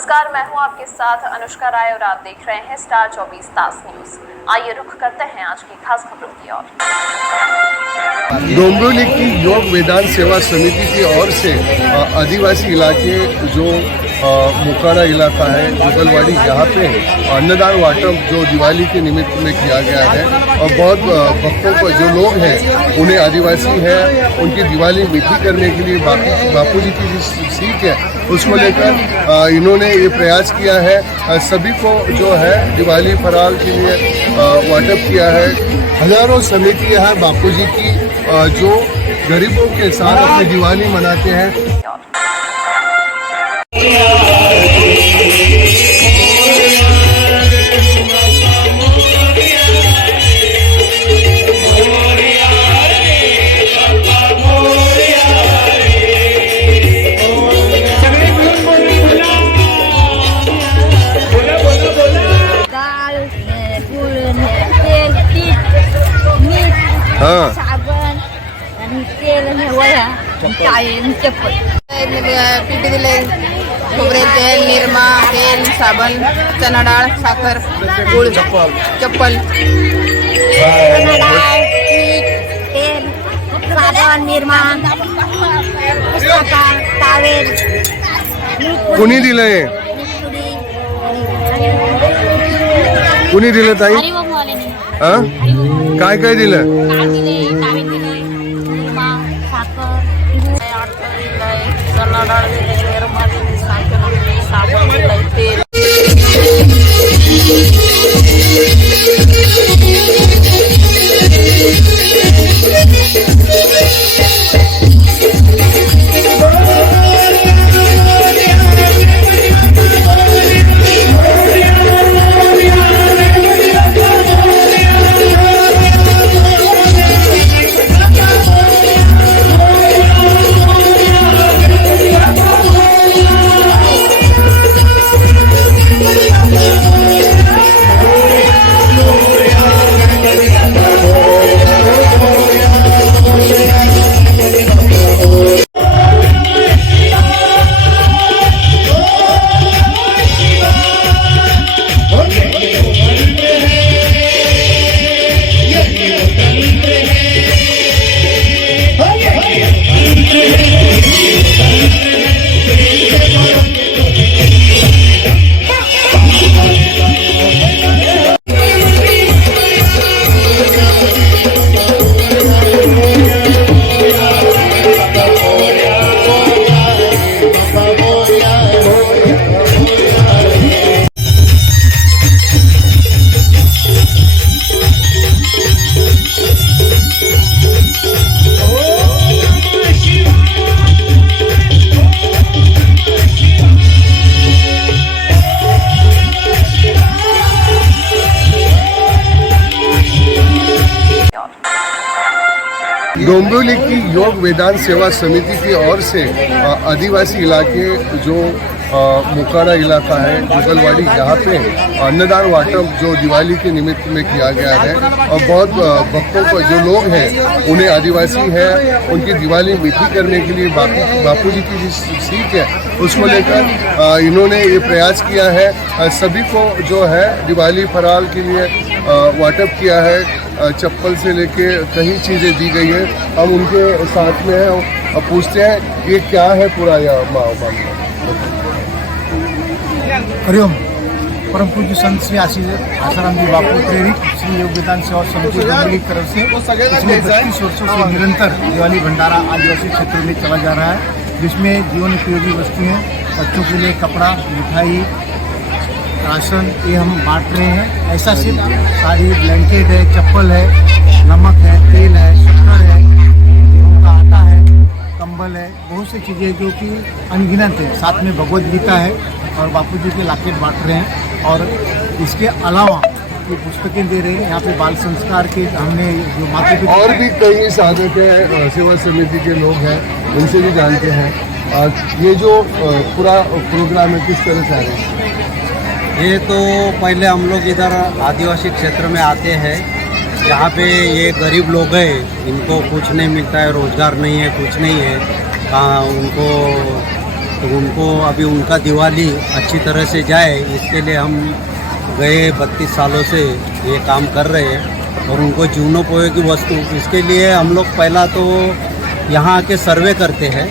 नमस्कार, मैं हूं आपके साथ अनुष्का राय और आप देख रहे हैं स्टार 24 तास न्यूज। आइए रुख करते हैं आज की खास खबरों की ओर। डोंबिवली की योग वेदांत सेवा समिति की ओर से आदिवासी इलाके जो मोकाड़ा इलाका है जुगलवाड़ी, यहाँ पे अन्नदान वाटप जो दिवाली के निमित्त में किया गया है और बहुत भक्तों को जो लोग हैं उन्हें आदिवासी है उनकी दिवाली मीठी करने के लिए बापू जी की जो सीख है उसको लेकर इन्होंने ये प्रयास किया है। सभी को जो है दिवाली फराल के लिए वाटप किया है। हजारों समिति है बापू जी की जो गरीबों के साथ अपनी दिवाली मनाते हैं। हाँ पीठ दिले खोबरे तेल, निरमा, तेल, साबण, चना डाळ, साखर, गुळ, चप्पल, साबण, निरमा, टावेल कुणी दिलंय? कुणी दिलं ताई? हा काय काय दिलं? चना डाळ, निरमा, साबण, तेल। डोंबिवली की योग वेदांत सेवा समिति की ओर से आदिवासी इलाके जो मोकाड़ा इलाका है जुगलवाड़ी, यहाँ पे अन्नदान वाटप जो दिवाली के निमित्त में किया गया है और बहुत भक्तों को जो लोग हैं उन्हें आदिवासी है उनकी दिवाली मीठी करने के लिए बापू जी की जो सीख है उसको लेकर इन्होंने ये प्रयास किया है। सभी को जो है दिवाली फराल के लिए वाटप किया है। चप्पल से लेके कई चीज़ें दी गई है। हम उनके साथ में हैं और पूछते हैं ये क्या है पूरा यह मामला। हरिओम। परम पूज्य संत श्री आसाराम जी बापू प्रेरित श्री योग वेदांत सेवा समिति डोंबिवली की तरफ से पिछले 32 वर्षों से निरंतर दिवाली भंडारा आदिवासी क्षेत्रों में चला जा रहा है, जिसमें जीवन उपयोगी वस्तुएं, बच्चों के लिए कपड़ा, मिठाई, राशन ये हम बांट रहे हैं। ऐसा सिर्फ साड़ी, ब्लैंकेट है, चप्पल है, नमक है, तेल है, शक्कर है, गेहूं का आटा है, कंबल है, बहुत सी चीज़ें जो कि अनगिनत है। साथ में भगवद गीता है और बापू जी के लॉकेट बांट रहे हैं। और इसके अलावा ये पुस्तकें दे रहे हैं। यहाँ पे बाल संस्कार के हमने जो माता पिता और भी कई साधक है, सेवा समिति के लोग हैं, उनसे भी जानते हैं ये जो पूरा प्रोग्राम है किस तरह से आ रहा है। ये तो पहले हम लोग इधर आदिवासी क्षेत्र में आते हैं, जहाँ पे ये गरीब लोग हैं, इनको कुछ नहीं मिलता है, रोज़गार नहीं है, कुछ नहीं है, उनको तो उनको अभी उनका दिवाली अच्छी तरह से जाए, इसके लिए हम गए 32 सालों से ये काम कर रहे हैं। और उनको जीवनोपयोगी वस्तु, इसके लिए हम लोग पहला तो यहाँ आके सर्वे करते हैं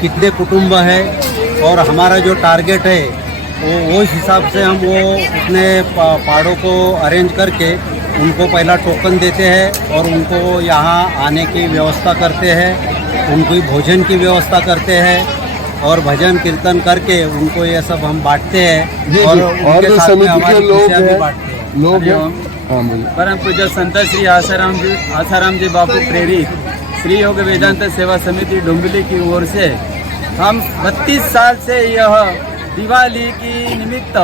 कितने कुटुंब है और हमारा जो टारगेट है वो उस हिसाब से हम वो उतने पाड़ों को अरेंज करके उनको पहला टोकन देते हैं और उनको यहाँ आने की व्यवस्था करते हैं, उनको भोजन की व्यवस्था करते हैं और भजन कीर्तन करके उनको ये सब हम बांटते हैं और उनके साथ में हमारी खुशियाँ भी बांटते हैं। लोग परम पूज्य संत श्री आसाराम जी बापू प्रेरित श्री योग वेदांत सेवा समिति डोंबिवली की ओर से हम 32 साल से यह दिवाली की निमित्त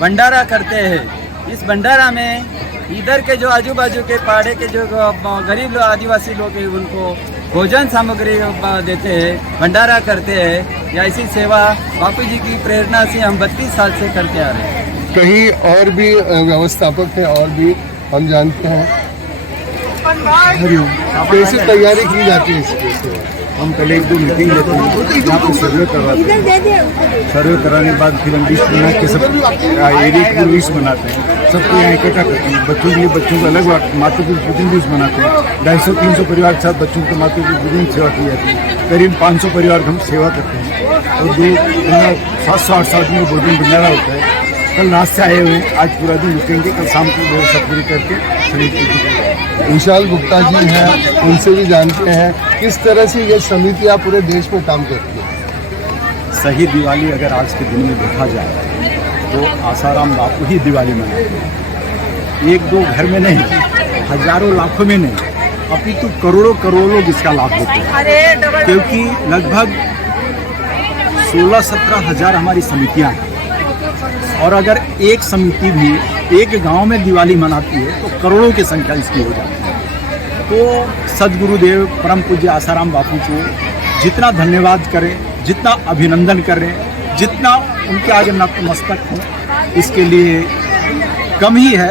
भंडारा करते हैं। इस भंडारा में इधर के जो आजू बाजू के पहाड़े के जो गरीब लोग आदिवासी लोग हैं उनको भोजन सामग्री देते हैं, भंडारा करते हैं। या ऐसी सेवा बापू जी की प्रेरणा से हम 32 साल से करते आ रहे हैं। कहीं और भी व्यवस्थापक हैं और भी हम जानते हैं, कैसे तैयारी की जाती है इसकी? हम पहले 1-2 मीटिंग लेते हैं, यहाँ पर सर्वे करवाते हैं। सर्वे कराने के बाद फिर हम लिस्ट बना के सब एरिया की लिस्ट बनाते हैं, सबको यहाँ इकट्ठा करते हैं। बच्चों के लिए बच्चों को अलग मातृ पूजन लिस्ट बनाते हैं। 250-300 परिवार के साथ बच्चों को मातृ पूजन सेवा की जाती है। करीब 500 परिवार हम सेवा करते हैं और 700-800 आदमी का भोजन भंडारा होता है। कल रात से आए हुए, आज पूरा दिन रुकेंगे, कल शाम को व्यवस्था पूरी करके सभी। विशाल गुप्ता जी हैं, उनसे भी जानते हैं किस तरह से ये समितियाँ पूरे देश में काम करती है। सही दिवाली अगर आज के दिन में देखा जाए तो आसाराम बापू ही दिवाली मनाते हैं। 1-2 घर में नहीं, हजारों लाखों में नहीं, अपितु करोड़ों लोग इसका लाभ लेते हैं। क्योंकि लगभग 16-17 हजार हमारी समितियाँ हैं और अगर एक समिति भी एक गांव में दिवाली मनाती है तो करोड़ों की संख्या इसकी हो जाती है। तो सदगुरुदेव परम पूज्य आसाराम बापू को जितना धन्यवाद करें, जितना अभिनंदन करें, जितना उनके आगे नतमस्तक हों, इसके लिए कम ही है।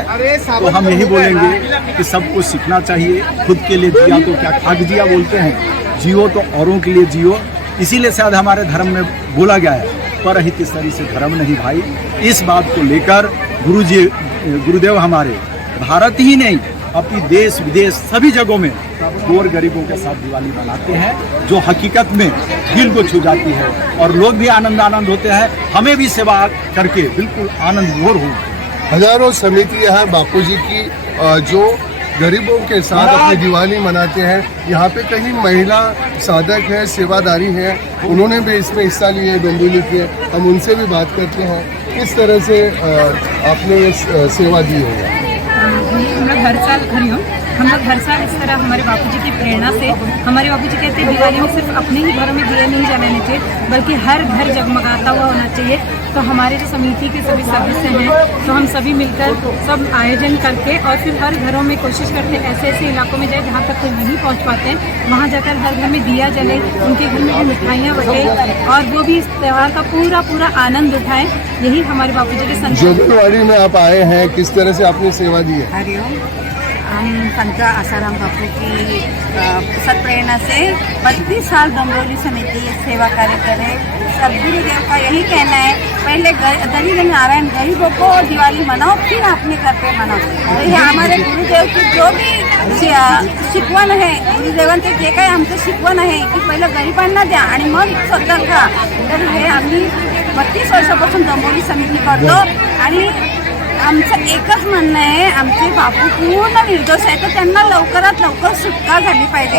तो हम यही बोलेंगे कि सबको सीखना चाहिए। खुद के लिए जिया तो क्या खाक जिया बोलते हैं, जियो तो औरों के लिए जियो। इसीलिए शायद हमारे धर्म में बोला गया है परहित सरी से धर्म नहीं भाई। इस बात को लेकर गुरुदेव हमारे भारत ही नहीं अपनी देश विदेश सभी जगहों में गोर गरीबों के साथ दिवाली मनाते हैं, जो हकीकत में दिल को छू जाती है और लोग भी आनंद होते हैं। हमें भी सेवा करके बिल्कुल आनंद भोर हो। हजारों समितियाँ हैं बापू जी की जो गरीबों के साथ अपनी दिवाली मनाते हैं। यहाँ पे कहीं महिला साधक है, सेवादारी है, उन्होंने भी इसमें हिस्सा लिए डोंबिवली के। हम उनसे भी बात करते हैं किस तरह से आपने ये सेवा दी है। हम लोग हर साल इस तरह हमारे बापूजी की प्रेरणा से, हमारे बापूजी कहते हैं दिवाली में सिर्फ अपने ही घरों में दिए नहीं जलाने चाहिए बल्कि हर घर जगमगाता हुआ होना चाहिए। तो हमारे जो समिति के सभी सदस्य हैं तो हम सभी मिलकर सब आयोजन करके और फिर हर घरों में कोशिश करते हैं ऐसे इलाकों में जाए जहाँ तक कोई नहीं पहुँच पाते हैं, वहाँ जाकर हर घर में दिया जले, उनके घर में मिठाइयाँ बटे और वो भी इस त्यौहार का पूरा आनंद उठाएं। यही हमारे बापूजी के संकल्प। जोगलवाड़ी में आप आए हैं, किस तरह से आपने सेवा दी है? हरिओम। हम संत आसाराम बापू की सत्प्रेरणा से 32 साल डोंबिवली समिति सेवा कार्य करें। सदगुरुदेव का यही कहना है, पहले दलित नारायण गरीबों को दिवाली मनाओ, फिर अपने घर पे मनाओ। तो हे हमारे गुरुदेव की जो भी शिकवण आहे, गुरुदेवांचे जे काही आमचं शिकवण आहे की पहिलं गरिबांना द्या आणि मग स्वतः खा, तर हे आम्ही 32 वर्षापासून डोंबिवली समिती करतो। आणि आमचं एकच म्हणणं आहे, आमचे बापू पूर्ण निर्दोष आहे, तर त्यांना लवकरात लवकर सुटका झाली पाहिजे।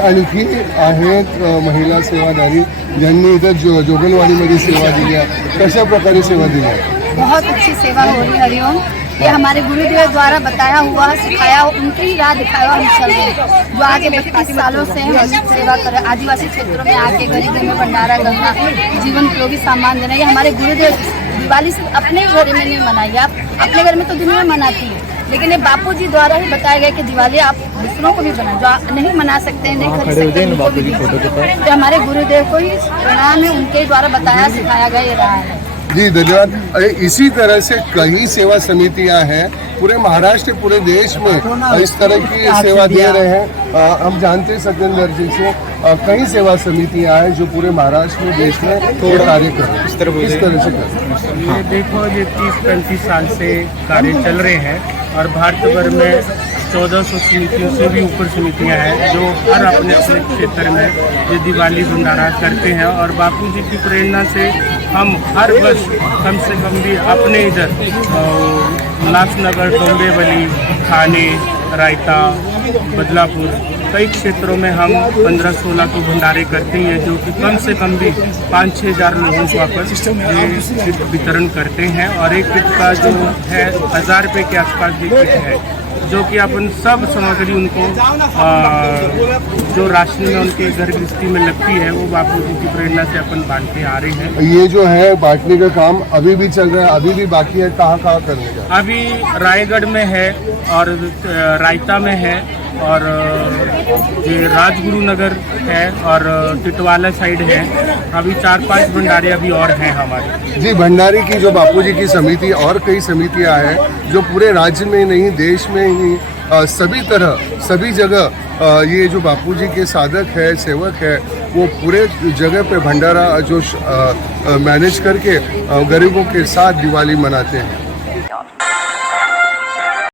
आणखी आहेत महिला सेवादारी ज्यांनी इधर जोगलवाडीमध्ये सेवा दिली आहे, कशा प्रकारे सेवा दिली आहे? बहुत अच्छी सेवा हो रही। हरिओम। ये हमारे गुरुदेव द्वारा बताया हुआ, सिखाया, उनकी ही राह दिखाया हम चल रहे, जो आगे 32 सालों से हम सेवा कर रहे। आदिवासी क्षेत्रों में आके गरीबों में भंडारा करना, जीवन उपयोगी सामान देना, ये हमारे गुरुदेव दिवाली सिर्फ अपने घर में नहीं मनाई। आप अपने घर में तो दुनिया मनाती है, लेकिन ये बापू जी द्वारा ही बताया गया कि दिवाली आप दूसरों को भी बनाए, जो नहीं मना सकते हैं, नहीं खरीद सकते हैं, उनको भी। तो हमारे गुरुदेव को ही प्रणाम है, उनके द्वारा बताया सिखाया गया ये रहा है। जी धन्यवाद। इसी तरह से कई सेवा समितियां हैं पूरे महाराष्ट्र पूरे देश में इस तरह की सेवा दे रहे हैं। हम जानते हैं सत्येंद्र जी से कई सेवा समितियां हैं जो पूरे महाराष्ट्र में देश में कार्य कर रहे हैं। इस तरह से कर रहे हैं। ये देखो ये 30-35 साल से कार्य चल रहे हैं और भारत भर में 1400 समितियों से भी ऊपर समितियां हैं जो हर अपने अपने क्षेत्र में ये दिवाली भंडारा करते हैं। और बापू जी की प्रेरणा से हम हर वर्ष कम से कम भी अपने इधर उल्लासनगर, डोंबिवली, ठाणे, रायता, बदलापुर कई क्षेत्रों में हम 15-16 को भंडारे करते हैं जो कि कम से कम भी 5-6 हज़ार लोगों को वापस किट वितरण करते हैं। और एक किट का जो है 1000 रुपये के आसपास ये किट है जो कि अपन सब सामग्री उनको जो राशन में उनके घर गृहस्थी में लगती है वो बापू जी की प्रेरणा से अपन बांटते आ रहे हैं। ये जो है बांटने का काम अभी भी चल रहा है, अभी भी बाकी है। कहाँ कहाँ करने का? अभी रायगढ़ में है और रायता में है और ये राजगुरु नगर है और टिटवाला साइड है। अभी 4-5 भंडारे अभी और हैं हमारे। जी भंडारे की जो बापूजी की समिति और कई समितियां हैं जो पूरे राज्य में नहीं देश में ही सभी तरह सभी जगह ये जो बापूजी के साधक है सेवक है वो पूरे जगह पे भंडारा जो मैनेज करके गरीबों के साथ दिवाली मनाते हैं।